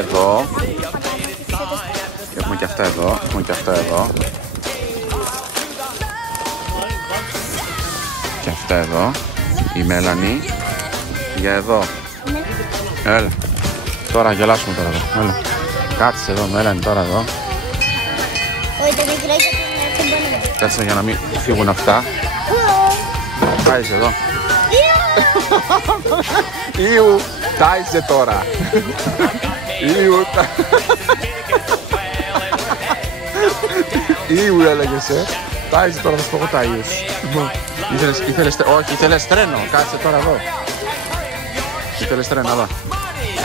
Εδώ. Έχουμε και αυτά εδώ. Έχουμε και αυτά εδώ. Και αυτά εδώ. Η Μέλανη. Για εδώ. Έλα. Τώρα γελάσουμε τώρα εδώ. Έλα. Κάτσε εδώ Μέλανη τώρα εδώ. Κάτσε για να μην φύγουν αυτά. Τάιζε εδώ. Ιου. Τάιζε τώρα. Ιου. Ιου έλεγες Τάιζε τώρα, θα σου πω εγώ Τάιζες. Όχι, ήθελες τρένο. Κάτσε τώρα εδώ. Ήθελες τρένο, εδώ.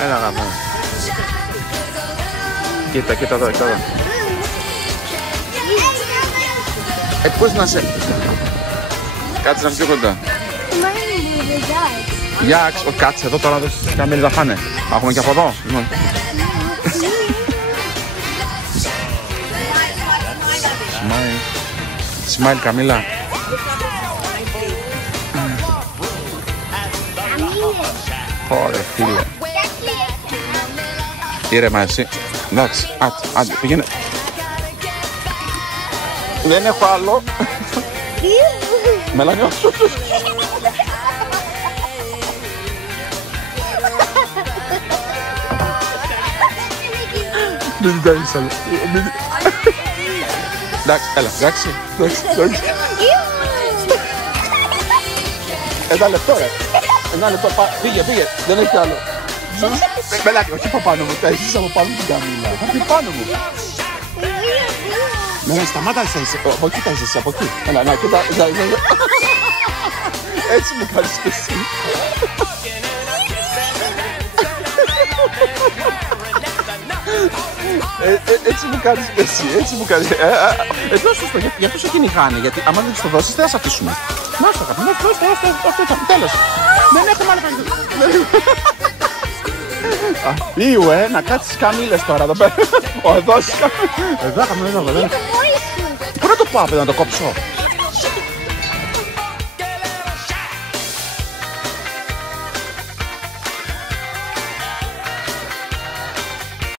Έλα γάμο. Κοίτα, κοίτα εδώ, κοίτα εδώ. Πώς να σε... Κάτσε να φύγει κοντά. Γιάξ, κάτσε εδώ τώρα, οι καμίλοι θα φάνε. Έχουμε και από εδώ. Smile, Καμίλα. Ωραία, φίλε. Ήρεμα εσύ. Εντάξει, άντε, πήγαινε. Δεν έχω άλλο. Μελάνη, όχι. Δεν την κάνεις άλλο. Εντάξει, έλα, εντάξει. Ένα λεπτό, Ένα λεπτό, πήγε, δεν έχει άλλο. Μελάνη, όχι από πάνω μου, τα έχεις από πάνω την Καμίλα. Θα πει πάνω μου. Ναι, σταμάτα εσύ, από εκεί τα είσαι, από εκεί. Έλα, να, κοίτα, έτσι μου κάνεις και εσύ. Έτσι μου κάνεις και εσύ, έτσι μου κάνεις. Εδώ σωστό, γι' αυτό σε κυνηγάνε, γιατί άμα δεν τους το δώσεις, δεν θα σε αφήσουμε. Να στο καπνό, αυτό, τέλος. Δεν έχουμε άλλο παιδί. Ιου, να κάτσεις Καμίλες τώρα εδώ πέρα. Εδώ, εδώ, εδώ. Πού να το πάω, παιδί, να το κόψω.